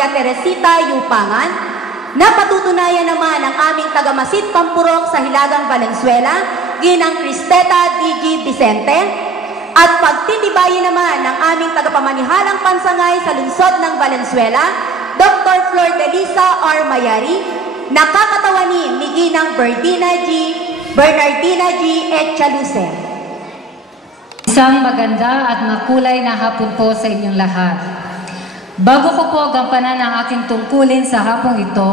Maria Teresita Yupangan, na patutunayan naman ang aming taga-Masid Pampurok sa Hilagang Valenzuela, Ginang Cristeta D.G. Vicente, at pagtitibayin naman ng aming tagapamanihalang pansangay sa lungsod ng Valenzuela, Dr. Flor Delisa R. Mayari, nakakatawanin ni Ginang Bernardina G. Echaluce. Isang maganda at makulay na hapon po sa inyong lahat. Bago ko po gampanan ang aking tungkulin sa hapong ito,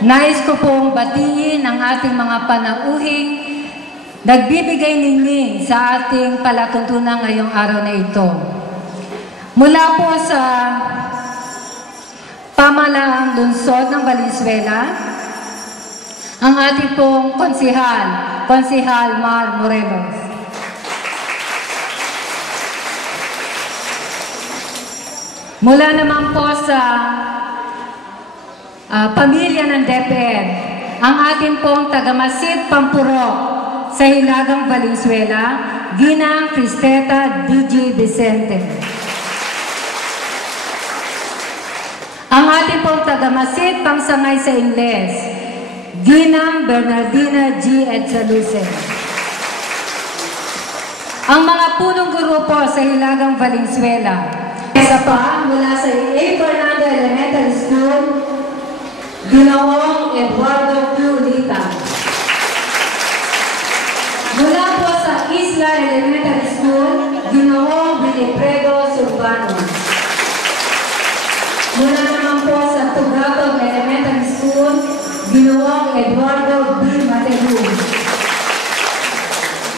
nais ko pong batiin ang ating mga panauhing nagbibigay ningning sa ating palatuntunan ngayong araw na ito. Mula po sa pamahalaang lungsod ng Valenzuela, ang ating pong Konsihal Mar Morelos. Mula naman po sa pamilya ng DepEd, ang ating pong taga-Masid Pampurok sa Hilagang Valenzuela, Ginang Cristeta D.G. Vicente. Ang ating pong taga-Masid Pangsangay sa Ingles, Ginang Bernardina G. Echaluce. Ang mga punong guro po sa Hilagang Valenzuela, isa pa mula sa A. Fernando Elementary School, Ginoong Eduardo Pulita. Mula po sa Isla Elementary School, Ginoong Wilfredo Surbano. Mula naman po sa Tugatog Elementary School, Ginoong Eduardo B. Matelu.